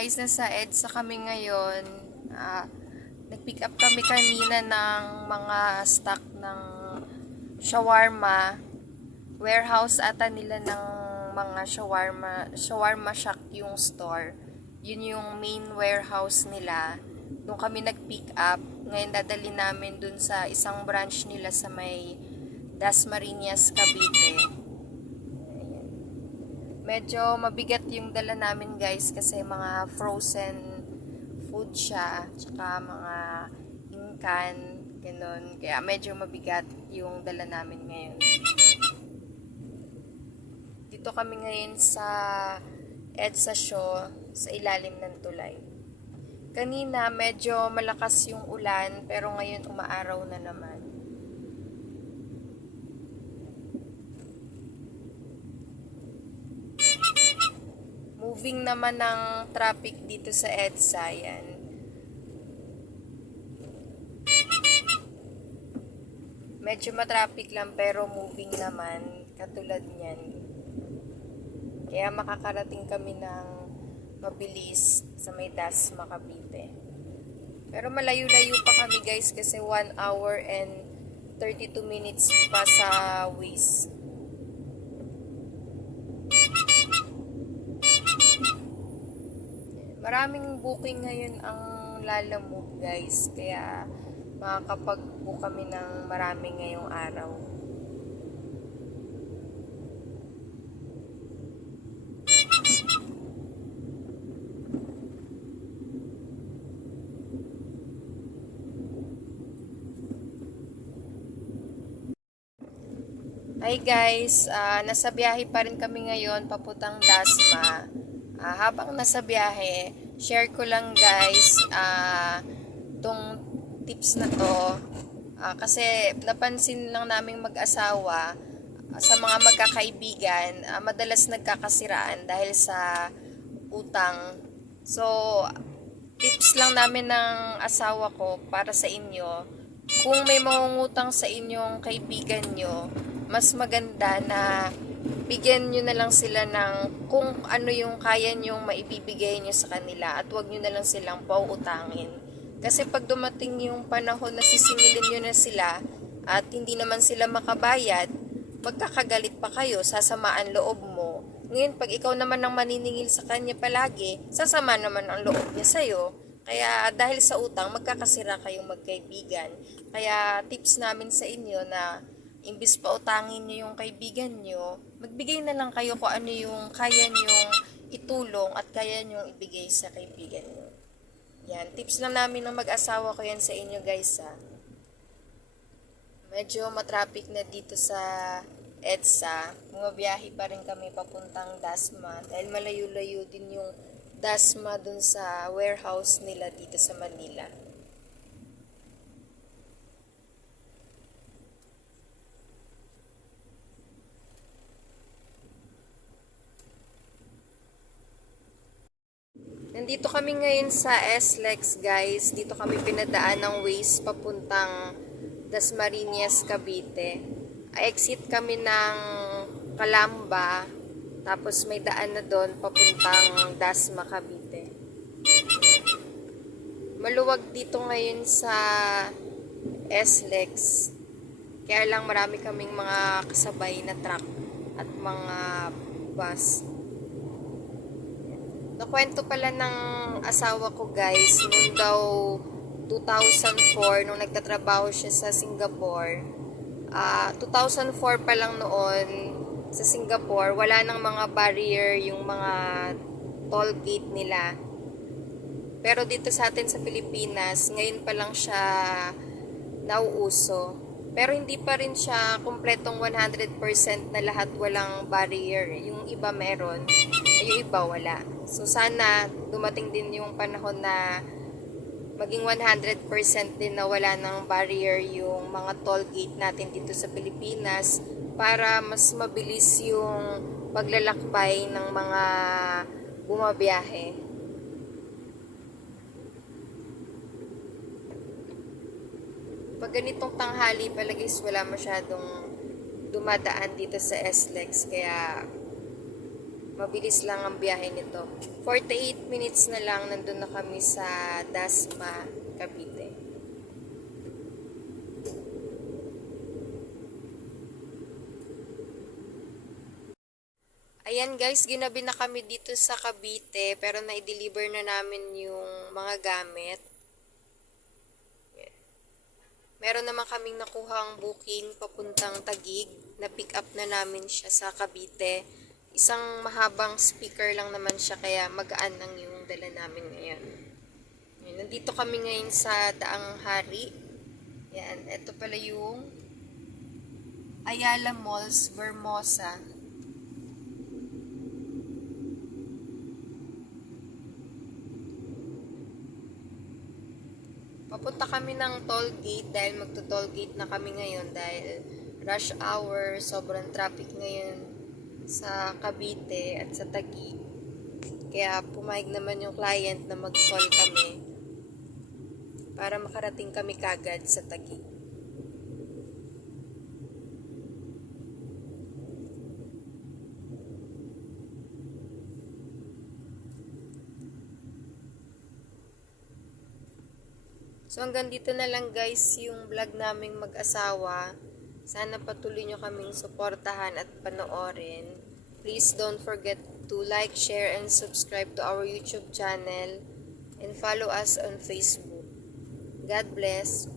guys, nasa EDSA kami ngayon. Nag-pick up kami kanina ng mga stock ng shawarma. Warehouse ata nila ng mga shawarma shack yung store. Yun yung main warehouse nila. Doon kami nag-pick up. Ngayon dadali namin dun sa isang branch nila sa may Dasmariñas, Cavite. Medyo mabigat yung dala namin guys kasi mga frozen food siya, tsaka mga ingkan, ganun. Kaya medyo mabigat yung dala namin ngayon. Dito kami ngayon sa EDSA Show sa ilalim ng tulay. Kanina medyo malakas yung ulan pero ngayon umaaraw na naman. Moving naman ng traffic dito sa EDSA, yan. Medyo matraffic lang pero moving naman, katulad niyan. Kaya makakarating kami ng mabilis sa may Dasma, Cavite. Pero malayo-layo pa kami guys kasi 1 hour and 32 minutes pa sa Waze. Maraming booking ngayon ang lalamove guys, kaya makakapag-book kami ng marami ngayong araw. Hi guys, nasa biyahe pa rin kami ngayon papuntang Dasma. Habang nasa biyahe, share ko lang guys tong tips na to. Kasi napansin lang naming mag-asawa sa mga magkakaibigan, madalas nagkakasiraan dahil sa utang. So, tips lang namin ng asawa ko para sa inyo. Kung may mangungutang sa inyong kaibigan nyo, mas maganda na bigyan nyo na lang sila ng kung ano yung kaya nyong maibibigay nyo sa kanila at wag nyo na lang silang pauutangin. Kasi pag dumating yung panahon na sisingilin nyo na sila at hindi naman sila makabayad, magkakagalit pa kayo, sasamaan loob mo. Ngayon, pag ikaw naman ang maniningil sa kanya palagi, sasama naman ang loob niya sa'yo. Kaya dahil sa utang, magkakasira kayong magkaibigan. Kaya tips namin sa inyo na imbis pa utangin nyo yung kaibigan nyo, magbigay na lang kayo kung ano yung kaya nyong itulong at kaya nyong ibigay sa kaibigan nyo. Yan, tips lang namin ng mag-asawa ko yan sa inyo guys ha. Medyo matraffic na dito sa EDSA. Bumabiyahe pa rin kami papuntang Dasma dahil malayo-layo din yung Dasma dun sa warehouse nila dito sa Manila. Nandito kami ngayon sa SLEX guys. Dito kami pinadaan ng Waze papuntang Dasmariñas, Cavite. Exit kami ng Calamba. Tapos may daan na doon papuntang Dasma, Cavite. Maluwag dito ngayon sa SLEX. Kaya lang marami kaming mga kasabay na truck at mga bus. Nakwento pala ng asawa ko guys, noong daw 2004, nung nagtatrabaho siya sa Singapore. 2004 pa lang noon sa Singapore, wala nang mga barrier yung mga toll gate nila. Pero dito sa atin sa Pilipinas, ngayon pa lang siya nauuso. Pero hindi pa rin siya kumpletong 100% na lahat walang barrier. Yung iba meron, yung iba wala. So sana dumating din yung panahon na maging 100% din na wala ng barrier yung mga toll gate natin dito sa Pilipinas para mas mabilis yung paglalakbay ng mga bumabiyahe. Pag ganitong tanghali pala guys, wala masyadong dumadaan dito sa SLEX, kaya Mabilis lang ang biyahe nito. 48 minutes na lang nandun na kami sa Dasma, Cavite. Ayan guys, ginabi na kami dito sa Cavite pero na-deliver na namin yung mga gamit. Meron naman kaming nakuhang booking papuntang Taguig. Na-pick up na namin siya sa Cavite. Isang mahabang speaker lang naman siya kaya magaan lang yung dala namin ngayon. Yan, nandito kami ngayon sa Daang Hari. Yan, ito pala yung Ayala Malls, Vermosa. Papunta kami ng toll gate dahil magto-toll gate na kami ngayon dahil rush hour, sobrang traffic ngayon sa Cavite at sa Taguig. Kaya pumayag naman yung client na mag-call kami para makarating kami kagad sa Taguig. So hanggang dito na lang guys yung vlog naming mag-asawa. Sana patuloy nyo kaming suportahan at panoorin. Please don't forget to like, share, and subscribe to our YouTube channel and follow us on Facebook. God bless.